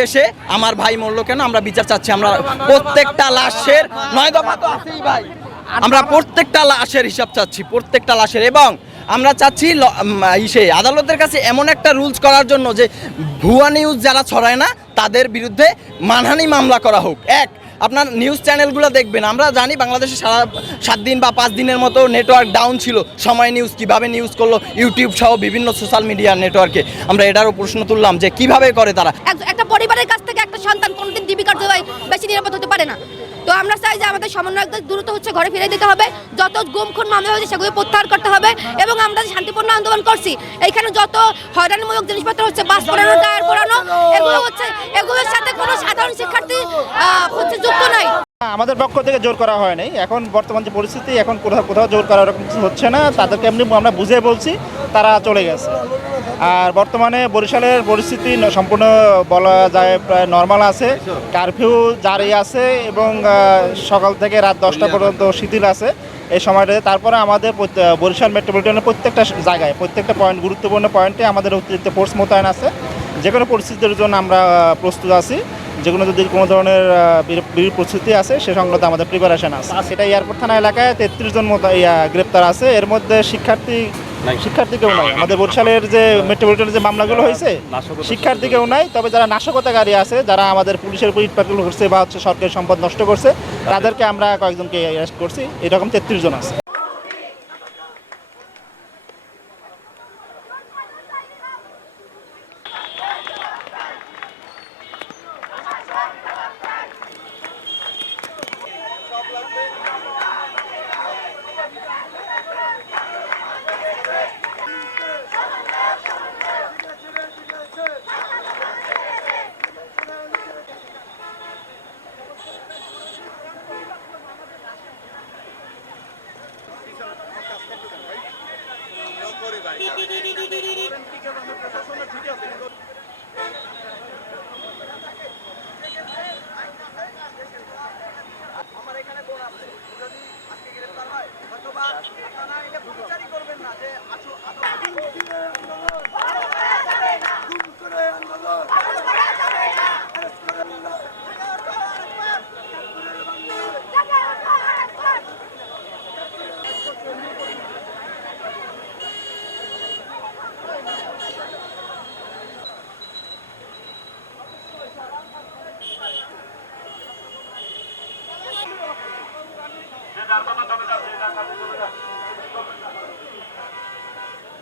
দেশে। আমার ভাই মরল কেন? আমরা বিচার চাচ্ছি। আমরা প্রত্যেকটা লাশের নয় দফা তো আছেই ভাই। আমরা প্রত্যেকটা লাশের হিসাব চাচ্ছি, প্রত্যেকটা লাশের। এবং আমরা চাচ্ছি ইসে, আদালতের কাছে এমন একটা রুলস করার জন্য যে ভুয়া নিউজ যারা ছড়ায় না, তাদের বিরুদ্ধে মানহানি মামলা করা হোক। এক, আপনার নিউজ চ্যানেলগুলো দেখবেন। আমরা জানি বাংলাদেশে সারা সাত দিন বা পাঁচ দিনের মতো নেটওয়ার্ক ডাউন ছিল। সময় নিউজ কীভাবে নিউজ করল, ইউটিউব সহ বিভিন্ন সোশ্যাল মিডিয়া নেটওয়ার্কে। আমরা এটারও প্রশ্ন তুললাম যে কীভাবে করে তারা। একটা পরিবারের কাছ থেকে একটা সন্তান কোনোদিন জীবিকার জন্য বেশি নিরাপদ হতে পারে না। তো আমরা চাই যে আমাদের সমন্বয়কদের দ্রুত হচ্ছে ঘরে ফিরে দিতে হবে। যত গুম খুন মামলা হয়েছে সেগুলো প্রত্যাহার করতে হবে এবং আমরা শান্তিপূর্ণ আন্দোলন করছি, এইখানে যত হয়রানিমূলক জিনিসপত্র হচ্ছে, বাস পড়ানো, টায়ার পড়ানো, এগুলো হচ্ছে, এগুলোর সাথে কোনো সাধারণ শিক্ষার্থী হচ্ছে যুক্ত নাই। আমাদের পক্ষ থেকে জোর করা হয় নাই। এখন বর্তমান যে পরিস্থিতি, এখন কোথাও কোথাও জোর করা এরকম কিছু হচ্ছে না। তাদেরকে এমনি আমরা বুঝে বলছি, তারা চলে গেছে। আর বর্তমানে বরিশালের পরিস্থিতি সম্পূর্ণ বলা যায় প্রায় নর্মাল আছে। কারফিউ জারি আছে এবং সকাল থেকে রাত দশটা পর্যন্ত শিথিল আছে এই সময়টাতে। তারপরে আমাদের বরিশাল মেট্রোপলিটনের প্রত্যেকটা জায়গায় প্রত্যেকটা পয়েন্ট গুরুত্বপূর্ণ পয়েন্টে আমাদের অতিরিক্ত ফোর্স মোতায়েন আছে। যে কোনো পরিস্থিতির জন্য আমরা প্রস্তুত আছি। যে কোনো যদি কোনো ধরনের বিরূপ পরিস্থিতি আছে সে সংক্রান্ত আমাদের প্রিপারেশন আছে। সেটা এয়ারপোর্ট থানা এলাকায় তেত্রিশ জন মতো গ্রেপ্তার আছে। এর মধ্যে শিক্ষার্থী শিক্ষার্থী কেউ নাই। আমাদের বরিশালের যে মেট্রোপলিটনের যে মামলাগুলো হয়েছে শিক্ষার্থী কেউ নাই। তবে যারা নাশকতাকারী আছে যারা আমাদের পুলিশের উপর ইটপাটল করছে বা হচ্ছে সরকারি সম্পদ নষ্ট করছে তাদেরকে আমরা কয়েকজনকে অ্যারেস্ট করছি। এরকম তেত্রিশ জন আছে। Gracias.